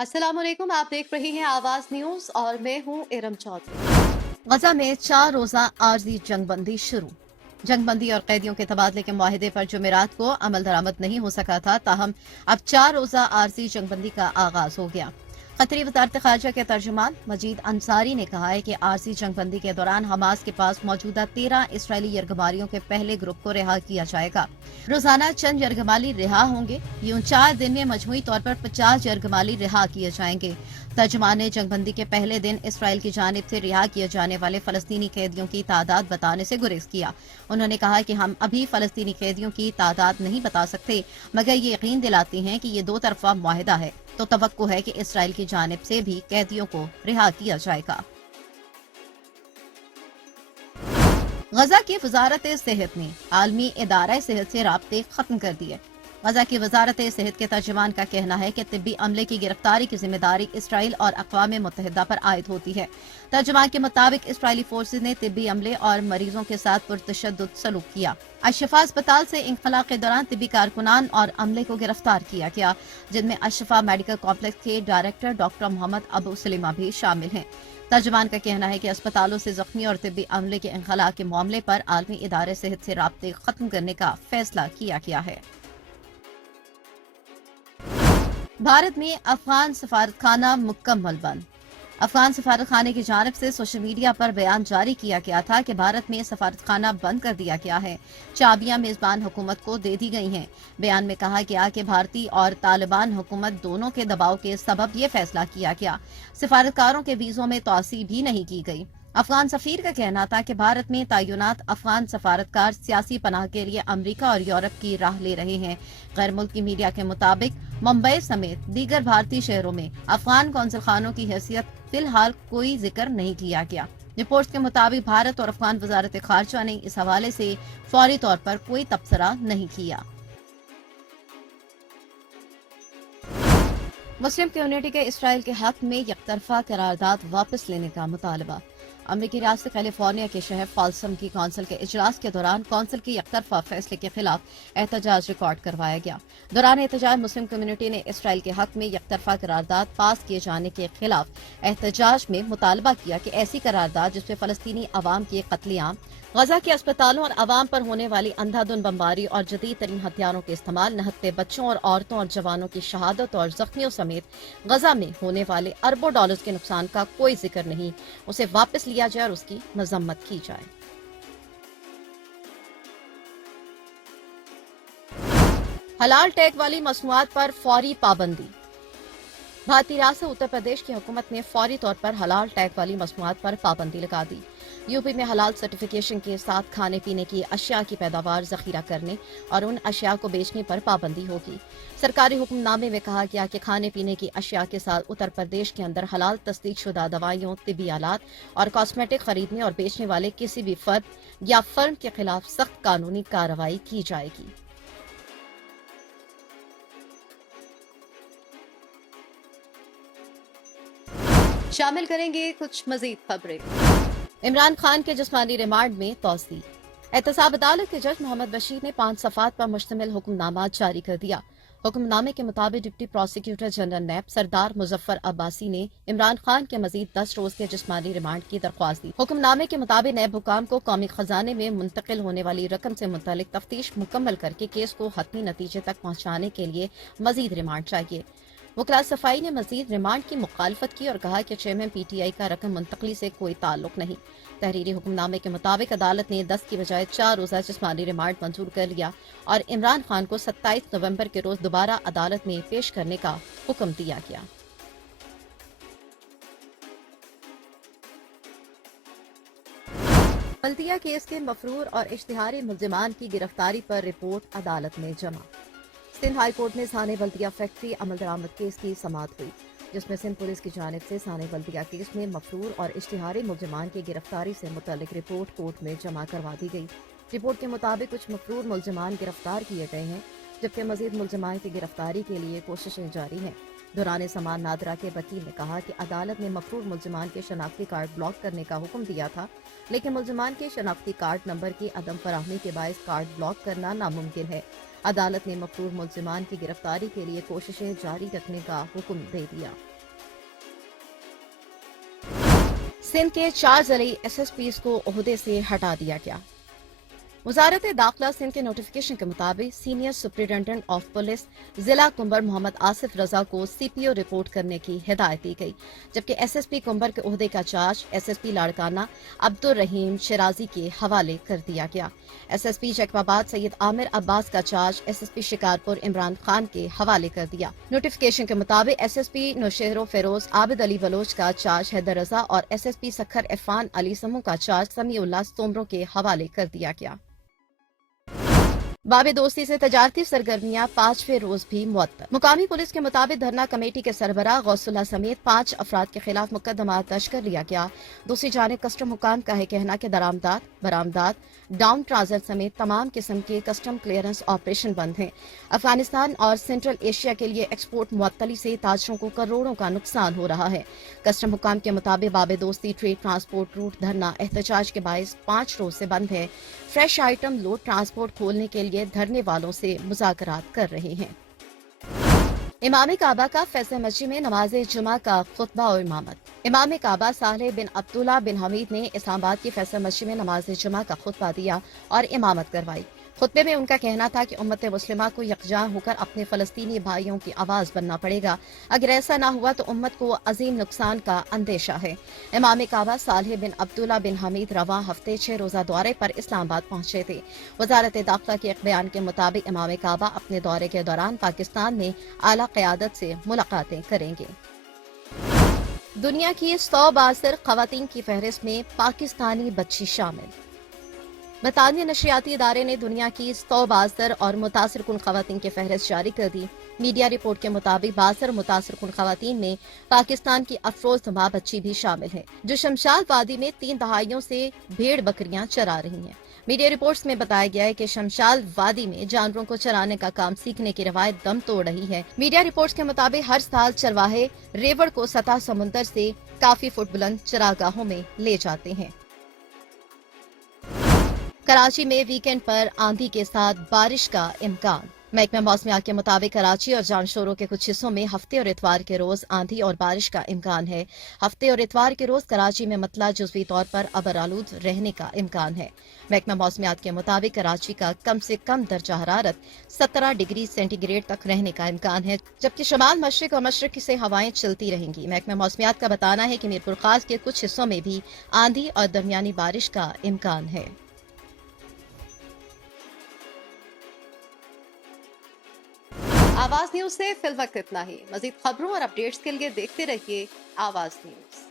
अस्सलाम वालेकुम। आप देख रही हैं आवाज न्यूज और मैं हूं इरम चौधरी। गजा में 4 रोजा आर्जी जंगबंदी शुरू। जंगबंदी और कैदियों के तबादले के मुआहदे पर जुमेरात को अमल दरामद नहीं हो सका था, ताहम अब 4 रोजा आर्जी जंगबंदी का आगाज हो गया। कतरी वजारत खारजा के तर्जुमान मजीद अंसारी ने कहा है कि आरसी जंगबंदी के दौरान हमास के पास मौजूदा 13 इसराइली यरगमारियों के पहले ग्रुप को रिहा किया जाएगा। रोजाना चंद यरगमाली रिहा होंगे। यूं 4 दिन में मजमूई तौर पर 50 यरगमाली रिहा किए जाएंगे। तर्जुमान ने जंगबंदी के पहले दिन इसराइल की जानिब से रिहा किए जाने वाले फलस्तीनी कैदियों की तादाद बताने से गुरेज किया। उन्होंने कहा कि हम अभी फलस्तीनी कैदियों की तादाद नहीं बता सकते, मगर ये यकीन दिलाते हैं कि ये दो तरफा मुआहिदा है, तो तवक्को है कि इसराइल की जानिब से भी कैदियों को रिहा किया जाएगा। गजा की वजारत सेहत ने आलमी इदारा सेहत से राब्ते खत्म कर दिए। गजा की वजारत सेहत के तर्जुमान का कहना है कि तिब्बी अमले की गिरफ्तारी की जिम्मेदारी इसराइल और अक़वाम मुत्तहिदा पर आयद होती है। तर्जुमान के मुताबिक इसराइली फोर्सेज ने तिब्बी अमले और मरीजों के साथ पुरतशद्दुद सलूक किया। अशफा अस्पताल से इंखला के दौरान तिब्बी कारकुनान और अमले को गिरफ्तार किया गया, जिनमें अशफा मेडिकल कॉम्प्लेक्स के डायरेक्टर डॉक्टर मोहम्मद अबू सलीमा भी शामिल हैं। तर्जुमान का कहना है कि अस्पतालों से जख्मी और तिब्बी अमले के इंखला के मामले पर आलमी इदारे सेहत से राब्ते खत्म करने का फैसला किया गया है। भारत में अफगान सफारतखाना मुकम्मल बंद। अफगान सफारतखाने की जानिब से सोशल मीडिया पर बयान जारी किया गया था कि भारत में सफारतखाना बंद कर दिया गया है। चाबियां मेजबान हुकूमत को दे दी गई हैं। बयान में कहा गया कि भारतीय और तालिबान हुकूमत दोनों के दबाव के सबब ये फैसला किया गया। सफारतकारों के वीजों में तोसी भी नहीं की गई। अफगान सफीर का कहना था कि भारत में तैनात अफगान सफारतकार सियासी पनाह के लिए अमरीका और यूरोप की राह ले रहे हैं। गैर मुल्की मीडिया के मुताबिक मुंबई समेत दीगर भारतीय शहरों में अफगान कौंसल खानों की हैसियत फिलहाल कोई जिक्र नहीं किया गया। रिपोर्ट्स के मुताबिक भारत और अफगान वजारत खारजा ने इस हवाले से फौरी तौर पर कोई तबसरा नहीं किया। मुस्लिम कम्युनिटी के इसराइल के हक में यकतरफा करारदाद वापस लेने का मुतालबा। अमेरिकी रियासत कैलिफोर्निया के शहर फॉल्सम की कौंसिल के इजलास के दौरान कौंसिल के यकतरफा फैसले के खिलाफ एहतजाज रिकॉर्ड करवाया गया। दौरान एहतजाज मुस्लिम कम्युनिटी ने इसराइल के हक में यकतरफा करारदाद पास किए जाने के खिलाफ एहतजाज में मुतालबा किया कि ऐसी करारदाद जिसमें फलस्तीनी अवाम के कत्लेआम, गजा के अस्पतालों और अवाम पर होने वाली अंधाधुंध बमबारी और जदीद तरीन हथियारों के इस्तेमाल, नहत्ते बच्चों और औरतों और जवानों की शहादत और जख्मियों समेत गजा में होने वाले अरबों डॉलर्स के नुकसान का कोई जिक्र नहीं, उसे वापस लिया जाए और उसकी मजम्मत की जाए। हलाल टैग वाली मसनूआत पर फौरी पाबंदी। भारतीय रियासत उत्तर प्रदेश की हुकूमत ने फौरी तौर पर हलाल टैग वाली मसनूआत पर पाबंदी लगा दी। यूपी में हलाल सर्टिफिकेशन के साथ खाने पीने की अशिया की पैदावार जखीरा करने और उन अशिया को बेचने पर पाबंदी होगी। सरकारी हुक्मनामे में कहा गया कि खाने पीने की अशिया के साथ उत्तर प्रदेश के अंदर हलाल तस्दीक शुदा दवाइयों, तिब्बी आलात और कॉस्मेटिक खरीदने और बेचने वाले किसी भी फर्द या फर्म के खिलाफ सख्त कानूनी कार्रवाई की जाएगी। शामिल करेंगे कुछ मजीद खबरें। इमरान खान के जिस्मानी रिमांड में तोसी। एहतसाब अदालत के जज मोहम्मद बशीर ने 5 सफ़ात पर मुश्तमिल हुक्मनामा जारी कर दिया। हुक्मनामे के मुताबिक डिप्टी प्रोसिक्यूटर जनरल नैब सरदार मुजफ्फर अब्बासी ने इमरान खान के मजीद 10 रोज के जिस्मानी रिमांड की दरख्वास्त दी। हुक्मनामे के मुताबिक नैब हुकाम को कौमी खजाने में मुंतकिल होने वाली रकम से मुतल्लिक तफ्तीश मुकम्मल करके केस को हतमी नतीजे तक पहुँचाने के लिए मजीद रिमांड चाहिए। वकला सफाई ने मजीद रिमांड की मुखालफत की और कहा कि चेयरमैन पीटीआई का रकम मुंतकली से कोई ताल्लुक नहीं। तहरीरी हुक्मनामे के मुताबिक अदालत ने 10 की बजाय 4 रोजा जिस्मानी रिमांड मंजूर कर लिया और इमरान खान को 27 नवंबर के रोज दोबारा अदालत में पेश करने का हुक्म दिया गया। बल्दिया केस के मफरूर और इश्तिहारी मुल्जिमान की गिरफ्तारी पर रिपोर्ट अदालत में जमा। सिंध हाई कोर्ट में साने बल्दिया फैक्ट्री अमल दरामद केस की समाअत हुई, जिसमें सिंध पुलिस की जानिब से साने बल्दिया केस में मफरूर और इश्तिहारी मुल्जिमान की गिरफ्तारी से मुतल्लिक रिपोर्ट कोर्ट में जमा करवा दी गई। रिपोर्ट के मुताबिक कुछ मफरूर मुल्जिमान गिरफ्तार किए गए हैं, जबकि मजीद मुल्जिमान की गिरफ्तारी के लिए कोशिशें जारी हैं। दौरान समान नादरा के वकील ने कहा कि अदालत ने मफरूर मुल्जिमान के शनाख्ती कार्ड ब्लॉक करने का हुक्म दिया था, लेकिन मुल्जिमान के शनाख्ती कार्ड नंबर की अदम फराहमी के बायस कार्ड ब्लॉक करना नामुमकिन है। अदालत ने मफरूर मुल्जिमान की गिरफ्तारी के लिए कोशिशें जारी रखने का हुक्म दे दिया। सिंध के 4 जिले SSPs को ओहदे से हटा दिया गया। वजारत दाखिला सिंध के नोटिफिकेशन के मुताबिक सीनियर सुप्रिंटेंडेंट ऑफ पुलिस जिला कुंबर मोहम्मद आसिफ रजा को CPO रिपोर्ट करने की हिदायत दी गई, जबकि SSP कुंबर के ओहदे का चार्ज SSP लाड़काना अब्दुल रहीम शिराजी के हवाले कर दिया गया। SSP जैकबाबाद सैयद आमिर अब्बास का चार्ज SSP शिकारपुर इमरान खान के हवाले कर दिया। नोटिफिकेशन के मुताबिक SSP नौशहरो फेरोज आबिद अली बलोच का चार्ज हैदर रजा और SSP सखर इरफान अली समूह का चार्ज समीउल्लाह सोमरों के हवाले कर दिया गया। बाबे दोस्ती से तजारती सरगर्मियां 5वें रोज भी मुअत्तल। मुकामी पुलिस के मुताबिक धरना कमेटी के सरबराह गौसुल्लाह समेत 5 अफराद के खिलाफ मुकदमा दर्ज कर लिया गया। दूसरी जानिब कस्टम हुकाम का है कहना कि दरामदात, बरामदात, डाउन ट्रांजिट समेत तमाम किस्म के कस्टम क्लियरेंस ऑपरेशन बंद हैं। अफगानिस्तान और सेंट्रल एशिया के लिए एक्सपोर्ट मुअत्तली से ताजरों को करोड़ों का नुकसान हो रहा है। कस्टम हुकाम के मुताबिक बाबे दोस्ती ट्रेड ट्रांसपोर्ट रूट धरना एहतजाज के बायस 5 रोज से बंद है। फ्रेश आइटम लोड ट्रांसपोर्ट खोलने के लिए धरने वालों से मुज़ाकरात कर रहे हैं। इमाम काबा का फैसल मस्जिद में नमाज जुमा का खुतबा और इमामत। इमाम काबा सालेह बिन अब्दुल्ला बिन हमीद ने इस्लामाबाद की फैसल मस्जिद में नमाज जुमा का खुतबा दिया और इमामत करवाई। खुतबे में उनका कहना था कि उम्मत मुस्लिमा को यकजा होकर अपने फलस्तीनी भाइयों की आवाज बनना पड़ेगा। अगर ऐसा न हुआ तो उम्मत को अजीम नुकसान का अंदेशा है। इमाम काबा सालेह बिन अब्दुल्ला बिन हमीद रवां हफ्ते 6 रोजा दौरे पर इस्लामाबाद पहुंचे थे। वजारत दाखिला के एक बयान के मुताबिक इमाम काबा अपने दौरे के दौरान पाकिस्तान में आला क़यादत से मुलाकातें करेंगे। दुनिया की 100 बासर खवातीन की फहरिस्त में पाकिस्तानी बच्ची शामिल। बरतानिया नशरियाती इदारे ने दुनिया की 100 बासर और मुतासर कुन खवातीन की फहरिस्त जारी कर दी। मीडिया रिपोर्ट के मुताबिक बासर मुतासर कुन खवातीन में पाकिस्तान की अफरोज नुमा बच्ची भी शामिल है, जो शमशाल वादी में 3 दहाइयों से भेड़ बकरियां चरा रही हैं। मीडिया रिपोर्ट्स में बताया गया है कि शमशाल वादी में जानवरों को चराने का काम सीखने की रवायत दम तोड़ रही है। मीडिया रिपोर्ट्स के मुताबिक हर साल चरवाहे रेवड़ को सतह समुंदर से काफी फुट बुलंद चरागाहों में ले जाते हैं। कराची में वीकेंड पर आंधी के साथ बारिश का इम्कान। महकमा मौसमियात के मुताबिक कराची और जानशोरों के कुछ हिस्सों में हफ्ते और इतवार के रोज आंधी और बारिश का इम्कान है। हफ्ते और इतवार के रोज कराची में मतला जुज़वी तौर पर अबरालूद रहने का इम्कान है। महकमा मौसमियात के मुताबिक कराची का कम से कम दर्जा हरारत 17 डिग्री सेंटीग्रेड तक रहने का इम्कान है, जबकि शमाल मशरिक और मशरक से हवाएं चलती रहेंगी। महकमा मौसमियात का बताना है कि मीरपुर खास के कुछ हिस्सों में भी आंधी और दरमियानी बारिश का इम्कान है। आवाज न्यूज से फिल वक्त इतना ही। मजीद खबरों और अपडेट्स के लिए देखते रहिए आवाज न्यूज।